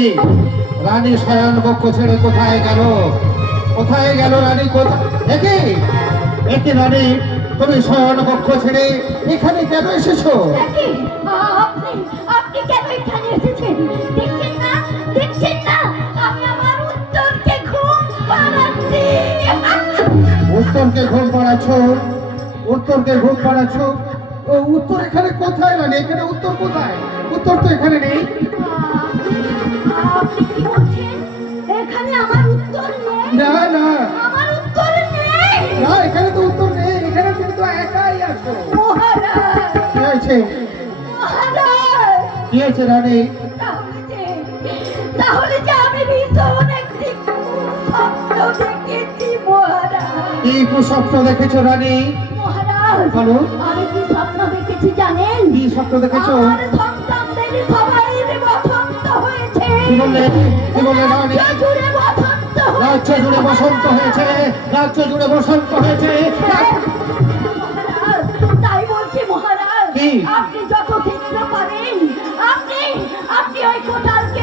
কি রানী শয়ন কক্ষ ছেড়ে কোথায় গেল? কোথায় গেল রানী? কোথায় একে একে রানী, তুমি শয়ন কক্ষ ছেড়ে এখানে কেন এসেছো? আপনি আপনি কেন এখানে এসেছেন? দেখছেন না আমি আমার উত্তরকে ঘুম পাড়াচ্ছি। উত্তরকে ঘুম পাড়াচ্ছো? উত্তরকে ঘুম পাড়াচ্ছো? ও উত্তর এখানে কোথায় রানী? এখানে উত্তর কোথায়? উত্তর তো এখানে নেই। আপনি কি বলছেন? এখানে আমার উত্তর নেই? না না আমার উত্তর নেই। না, এখানে তো উত্তর নেই। এখানে তুমি তো একাই আছো। মহারাজ, কি হয়েছে? মহারাজ, কি হয়েছে রানী? তাহলে যে আমি ভীষণ একটি স্বপ্ন দেখেছি মহারাজ। কি কুস্বপ্ন দেখেছো রানী? মহারাজ, বলো। আমি কি স্বপ্ন দেখেছি জানেন? কি স্বপ্ন দেখেছো? আমার সন্তানদের সবাই বসন্ত হয়েছে। কি বললে? কি বললে রানী? রাজ্য জুড়ে বসন্ত হয়েছে। রাজ্য জুড়ে বসন্ত হয়েছে। রাজ্য জুড়ে বসন্ত হয়েছে। মহারাজ, তাই বলছি মহারাজ, কি? আপনি যত শীঘ্র পারেন আপনি আপনি ওই কোটালকে